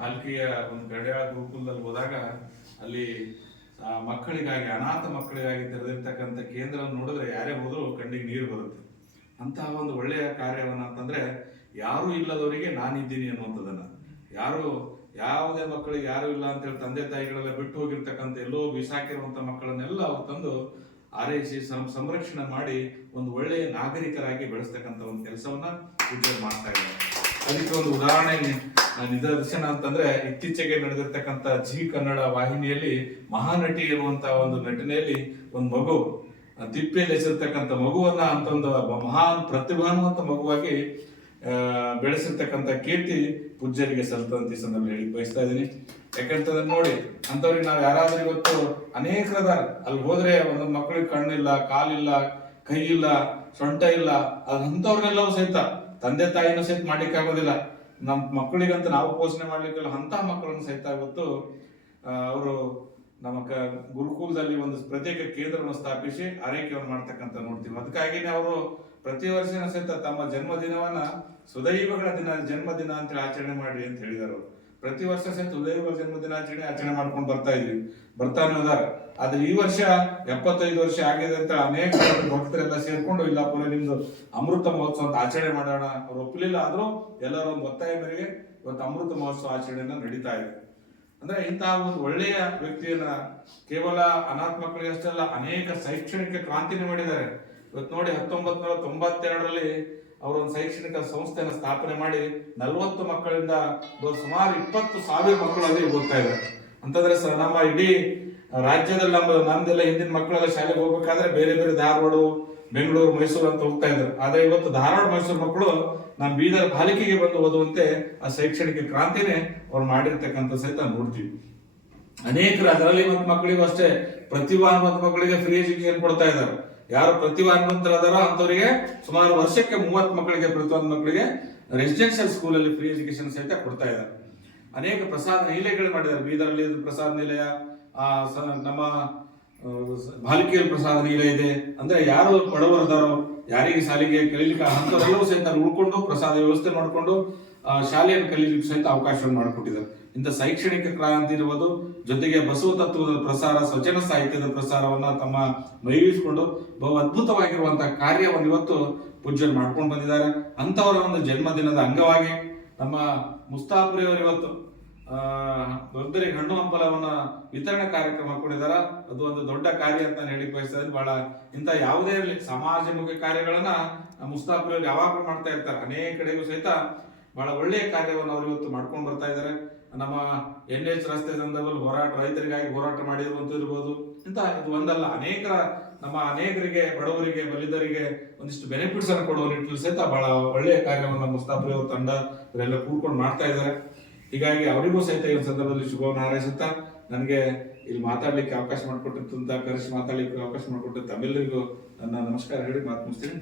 ಬಾಲ್ಕಿಯ ಒಂದು ಗಡಿಯ ಗುರುಕುಲದಲ್ಲಿ ಹೋದಾಗ ಅಲ್ಲಿ ಮಕ್ಕಳಿಗಾಗಿ, ಅನಾಥ ಮಕ್ಕಳಿಗಾಗಿ ತೆರೆದಿರ್ತಕ್ಕಂಥ ಕೇಂದ್ರವನ್ನು ನೋಡಿದ್ರೆ ಯಾರೇ ಹೋದರೂ ಕಣ್ಣಿಗೆ ನೀರು ಬರುತ್ತೆ. ಅಂತಹ ಒಂದು ಒಳ್ಳೆಯ ಕಾರ್ಯವನ್ನ ಅಂತಂದ್ರೆ, ಯಾರು ಇಲ್ಲದವರಿಗೆ ನಾನಿದ್ದೀನಿ ಅನ್ನುವಂಥದ್ದನ್ನು. ಯಾರು, ಯಾವುದೇ ಮಕ್ಕಳಿಗೆ ಯಾರು ಇಲ್ಲ ಅಂತೇಳಿ ತಂದೆ ತಾಯಿಗಳೆಲ್ಲ ಬಿಟ್ಟು ಹೋಗಿರ್ತಕ್ಕಂಥ ಎಲ್ಲೋ ಬಿಸಾಕಿರುವಂಥ ಮಕ್ಕಳನ್ನೆಲ್ಲ ಅವ್ರು ತಂದು ಆರೈಸಿ ಸಂರಕ್ಷಣೆ ಮಾಡಿ ಒಂದು ಒಳ್ಳೆಯ ನಾಗರಿಕರಾಗಿ ಬೆಳೆಸ್ತಕ್ಕಂಥ ಒಂದು ಕೆಲಸವನ್ನ ಪೂಜ್ಯರು ಮಾಡ್ತಾ ಇದ್ದಾರೆ. ಅದಕ್ಕೆ ಒಂದು ಉದಾಹರಣೆ ನಿದರ್ಶನ ಅಂತಂದ್ರೆ ಇತ್ತೀಚೆಗೆ ನಡೆದಿರ್ತಕ್ಕಂಥ ಜಿ ಕನ್ನಡ ವಾಹಿನಿಯಲ್ಲಿ ಮಹಾನಟಿ ಇರುವಂತ ಒಂದು ನಟನೆಯಲ್ಲಿ ಒಂದು ಮಗು, ಆ ತಿಪ್ಪೆಯಲ್ಲಿ ಎಸೆರ್ತಕ್ಕಂಥ ಮಗುವನ್ನ ಅಂತ ಒಂದು ಮಹಾನ್ ಪ್ರತಿಭಾನ್ವಂತ ಮಗುವಾಗಿ ಬೆಳೆಸಿರ್ತಕ್ಕಂಥ ಕೀರ್ತಿ ಪೂಜ್ಯರಿಗೆ ಸಲ್ತಂತ ಈ ಸಂದರ್ಭ ಹೇಳಿ ಬಯಸ್ತಾ ಇದ್ದೀನಿ. ಯಾಕಂತಂದ್ರೆ ನೋಡಿ ಅಂತವ್ರಿಗೆ ನಾವು ಯಾರಾದ್ರೂ ಇವತ್ತು ಅನೇಕರದ ಅಲ್ಲಿ ಹೋದ್ರೆ ಒಂದೊಂದು ಮಕ್ಕಳಿಗೆ ಕಣ್ಣಿಲ್ಲ, ಕಾಲಿಲ್ಲ ಕೈ ಇಲ್ಲ ಸೊಂಟ ಇಲ್ಲ ಅದಂಥವ್ರನ್ನೆಲ್ಲವೂ ಸಹಿತ ತಂದೆ ತಾಯಿನೂ ಸಹಿತ ಮಾಡ್ಲಿಕ್ಕೆ ಆಗೋದಿಲ್ಲ ನಮ್ಮ ಮಕ್ಕಳಿಗಂತ ನಾವು ಪೋಷಣೆ ಮಾಡ್ಲಿಕ್ಕಿಲ್ಲ ಅಂತ ಮಕ್ಕಳನ್ನು ಸಹಿತ ಇವತ್ತು ಅವರು ನಮ್ಮ ಗುರುಕುಲದಲ್ಲಿ ಒಂದು ಪ್ರತ್ಯೇಕ ಕೇಂದ್ರವನ್ನು ಸ್ಥಾಪಿಸಿ ಆರೈಕೆಯನ್ನು ಮಾಡ್ತಕ್ಕಂಥ ನೋಡ್ತೀವಿ. ಅದಕ್ಕಾಗಿನೇ ಅವರು ಪ್ರತಿ ವರ್ಷ ಸಹಿತ ತಮ್ಮ ಜನ್ಮದಿನವನ್ನ ಸುದೈವಗಳ ದಿನ, ಜನ್ಮದಿನ ಅಂತೇಳಿ ಆಚರಣೆ ಮಾಡಿ ಅಂತ ಹೇಳಿದರು ಪ್ರತಿ ವರ್ಷ ಸಹಿತ ಉದಯಗಳ ಜನ್ಮದಿನಾಚರಣೆ ಆಚರಣೆ ಮಾಡ್ಕೊಂಡು ಬರ್ತಾ ಇದ್ವಿ. ಬರ್ತಾ ಹೋದಾರ ಆದ್ರೆ ಈ ವರ್ಷ ಎಪ್ಪತ್ತೈದು ವರ್ಷ ಆಗಿದೆ ಅಂತ ಅನೇಕ ಭಕ್ತರೆಲ್ಲ ಸೇರ್ಕೊಂಡು ಇಲ್ಲಾಪುರ ನಿಮ್ದು ಅಮೃತ ಮಹೋತ್ಸವ ಅಂತ ಆಚರಣೆ ಮಾಡೋಣ ಅವ್ರು ಒಪ್ಪಲಿಲ್ಲ ಆದ್ರೂ ಎಲ್ಲರೂ ಒಂದು ಒತ್ತಾಯ ಮೇರೆಗೆ ಇವತ್ತು ಅಮೃತ ಮಹೋತ್ಸವ ಆಚರಣೆಯನ್ನ ನಡೀತಾ ಇದೆ. ಅಂದ್ರೆ ಇಂತಹ ಒಂದು ಒಳ್ಳೆಯ ವ್ಯಕ್ತಿಯನ್ನ ಕೇವಲ ಅನಾಥ ಮಕ್ಕಳಿಗೆ ಅಲ್ಲ, ಅನೇಕ ಶೈಕ್ಷಣಿಕ ಕ್ರಾಂತಿನ ಮಾಡಿದ್ದಾರೆ. ಇವತ್ತು ನೋಡಿ ಹತ್ತೊಂಬತ್ ನೂರ ತೊಂಬತ್ತೆರಡರಲ್ಲಿ ಅವರು ಒಂದು ಶೈಕ್ಷಣಿಕ ಸಂಸ್ಥೆಯನ್ನು ಸ್ಥಾಪನೆ ಮಾಡಿ ನಲವತ್ತು ಮಕ್ಕಳಿಂದ ಸುಮಾರು ಇಪ್ಪತ್ತು ಸಾವಿರ ಮಕ್ಕಳು ಅಲ್ಲಿ ಓದ್ತಾ ಇದ್ದಾರೆ. ಅಂತಂದ್ರೆ ಸರ್, ನಮ್ಮ ಇಡೀ ರಾಜ್ಯದಲ್ಲಿ ನಮ್ಮ, ನಮ್ದೆಲ್ಲ ಹಿಂದಿನ ಮಕ್ಕಳೆಲ್ಲ ಶಾಲೆಗೆ ಹೋಗ್ಬೇಕಾದ್ರೆ ಬೇರೆ ಬೇರೆ ಧಾರವಾಡ, ಬೆಂಗಳೂರು, ಮೈಸೂರು ಅಂತ ಹೋಗ್ತಾ ಇದ್ರು. ಆದ್ರೆ ಇವತ್ತು ಧಾರವಾಡ, ಮೈಸೂರು ಮಕ್ಕಳು ನಮ್ಮ ಬೀದರ್ ಪಾಲಿಕೆಗೆ ಬಂದು ಓದುವಂತೆ ಆ ಶೈಕ್ಷಣಿಕ ಕ್ರಾಂತಿನೇ ಅವ್ರು ಮಾಡಿರ್ತಕ್ಕಂಥ ಸಹಿತ ನೋಡ್ತೀವಿ. ಅನೇಕರು ಅದರಲ್ಲಿ ಮಕ್ಕಳಿಗೂ ಅಷ್ಟೇ ಪ್ರತಿಭಾನ್ವಂತ ಮಕ್ಕಳಿಗೆ ಫ್ರೀ ಎಜುಕೇಶನ್ ಕೊಡ್ತಾ ಇದ್ದಾರೆ. ಯಾರು ಪ್ರತಿಭಾನ್ವಂತರಾದಾರ ಅಂತವರಿಗೆ ಸುಮಾರು ವರ್ಷಕ್ಕೆ ಮೂವತ್ತು ಮಕ್ಕಳಿಗೆ ಪ್ರತಿಭಾನ್ ಮಕ್ಕಳಿಗೆ ರೆಸಿಡೆನ್ಷಿಯಲ್ ಸ್ಕೂಲಲ್ಲಿ ಫ್ರೀ ಎಜುಕೇಶನ್ ಸಹಿತ ಕೊಡ್ತಾ ಇದ್ದಾರೆ. ಅನೇಕ ಪ್ರಸಾದ ನಿಲಯಗಳು ಮಾಡಿದ್ದಾರೆ. ಬೀದರಲ್ಲಿ ಪ್ರಸಾದ ನಿಲಯ ಆ, ನಮ್ಮ ಬಾಲಿಕೆಯಲ್ಲಿ ಪ್ರಸಾದ ನಿಲಯ ಇದೆ. ಅಂದ್ರೆ ಯಾರು ಬಡವರದಾರೋ ಯಾರಿಗೆ ಶಾಲೆಗೆ ಕಲೀಲಿಕ್ಕೆ ಅಂತವರೆಲ್ಲವೂ ಸಹಿತ ಉಳ್ಕೊಂಡು ಪ್ರಸಾದ ವ್ಯವಸ್ಥೆ ಮಾಡಿಕೊಂಡು ಶಾಲೆಯನ್ನು ಕಲೀಲಿಕ್ಕೆ ಸಹಿತ ಅವಕಾಶವನ್ನು ಮಾಡಿಕೊಟ್ಟಿದ್ದಾರೆ. ಇಂಥ ಶೈಕ್ಷಣಿಕ ಕ್ರಾಂತಿ ಇರುವುದು ಜೊತೆಗೆ ಬಸವ ತತ್ವದ ಪ್ರಸಾರ, ಸ್ವಚನ ಸಾಹಿತ್ಯದ ಪ್ರಸಾರವನ್ನ ತಮ್ಮ ಮೈಗೂಡಿಸಿಕೊಂಡು ಬಹು ಅದ್ಭುತವಾಗಿರುವಂತಹ ಕಾರ್ಯವನ್ನು ಇವತ್ತು ಪೂಜ್ಯರು ಮಾಡ್ಕೊಂಡು ಬಂದಿದ್ದಾರೆ. ಅಂತವರ ಒಂದು ಜನ್ಮದಿನದ ಅಂಗವಾಗಿ ನಮ್ಮ ಮುಸ್ತಾಪುರಿಯವರು ಇವತ್ತು ವೃದ್ಧರಿಗೆ ಹಣ್ಣು ಹಂಪಲವನ್ನ ವಿತರಣೆ ಕಾರ್ಯಕ್ರಮ ಹಾಕೊಂಡಿದ್ದಾರೆ ಅದು ಒಂದು ದೊಡ್ಡ ಕಾರ್ಯ ಅಂತ ಹೇಳಿ ಬಯಸ್ತಾ ಬಹಳ ಇಂಥ ಯಾವುದೇ ಇರಲಿ, ಸಮಾಜಮುಖಿ ಕಾರ್ಯಗಳನ್ನ ಮುಸ್ತಾಪುರಿಯವರು ಯಾವಾಗಲೂ ಮಾಡ್ತಾ ಇರ್ತಾರೆ. ಅನೇಕ ಕಡೆಗೂ ಸಹಿತ ಬಹಳ ಒಳ್ಳೆಯ ಕಾರ್ಯವನ್ನು ಅವರು ಇವತ್ತು ಮಾಡ್ಕೊಂಡು ಬರ್ತಾ ಇದ್ದಾರೆ. ನಮ್ಮ ಎನ್ ಎಚ್ ರಸ್ತೆ ಸಂದರ್ಭದಲ್ಲಿ ಹೋರಾಟ ರೈತರಿಗಾಗಿ ಹೋರಾಟ ಮಾಡಿರುವಂತ ಇರ್ಬೋದು. ಇಂತ ಇದು ಒಂದಲ್ಲ ಅನೇಕ ನಮ್ಮ ಅನೇಕರಿಗೆ, ಬಡವರಿಗೆ ಬಲಿದರಿಗೆ ಒಂದಿಷ್ಟು ಬೆನಿಫಿಟ್ಸ್ ಅನ್ನು ಕೊಡುವ ನಿಟ್ಟಿನಲ್ಲಿ ಸಹಿತ ಬಹಳ ಒಳ್ಳೆಯ ಕಾರ್ಯವನ್ನು ಮುಸ್ತಾಫ್ರಿ ಅವರ ತಂಡ ಇವರೆಲ್ಲ ಕೂಡ್ಕೊಂಡು ಮಾಡ್ತಾ ಇದ್ದಾರೆ. ಹೀಗಾಗಿ ಅವರಿಗೂ ಸಹಿತ ಈ ಸಂದರ್ಭದಲ್ಲಿ ಶುಭವನ್ನು ಹಾರೈಸುತ್ತಾ, ನನಗೆ ಇಲ್ಲಿ ಮಾತಾಡ್ಲಿಕ್ಕೆ ಅವಕಾಶ ಮಾಡಿಕೊಟ್ಟಿರ್ತಂತ ಕರೆಸಿ ಮಾತಾಡ್ಲಿಕ್ಕೆ ಅವಕಾಶ ಮಾಡಿಕೊಟ್ಟಿತ್ತು ತಮ್ಮೆಲ್ಲರಿಗೂ ನನ್ನ ನಮಸ್ಕಾರ ಹೇಳಿ ಮಾತು ಮುಗಿಸ್ತೀನಿ.